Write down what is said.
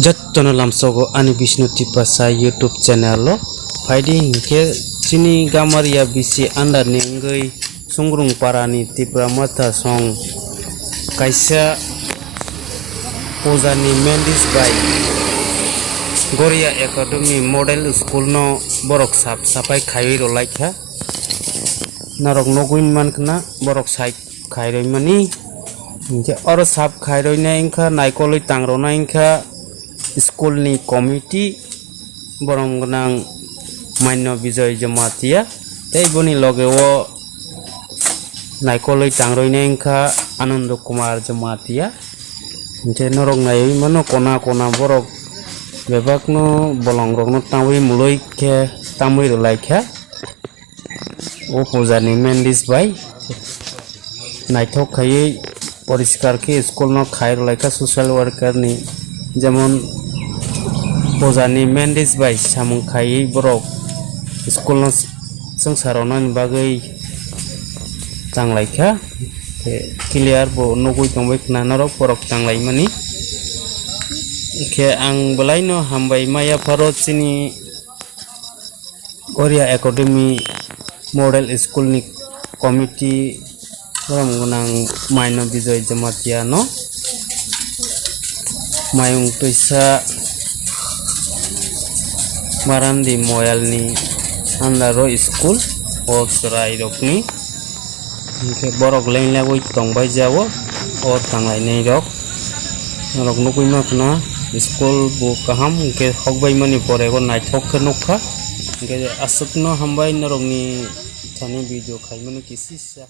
Jattono lamsogo ani Vishnu Tipasa YouTube channel lo faidi hingke chini gamaria bisi andar ni ngai sungrung parani tipra mata song kaisa pozani mendis bai Goria Academy Model School no borok sap sapai khairi ro laikha narok noguin man kana borok sai khairoi mani hingke oro sap khairoi na ingkha naikoloi tangro na ingkha school ni committee borong gonang Maino Bijoy Jamatia tei boni loge wo naikoloi tangroi na ingkha Anando Kumar Jamatia je norok nai mano kona kona borok bebak no bolong rok no tawi muloi ke tamui ro laikha o pujani mendis bai naithok khai poriskar ke school no khai ro laikha social worker ni jemon pujani mendis bai samung khai borok school no sangsarona ni bagai tanglaicha clear bo nogoi tongbai khna norok borok tanglai mani ke ang belaino hambai maya pharo chini Goria Academy Model School ni committee ram gunang Maino Bijoy Jamatia no mayung tuisa marandi moyal ni andaro school o serai rokni ke borok lain lagoi tongbai jawo o tanglai nei rok norok nugui makna school bu kaham ke hokbai mani pore go naithok ke nokha ke asukno hambai norok ni thani video khaimani kisisa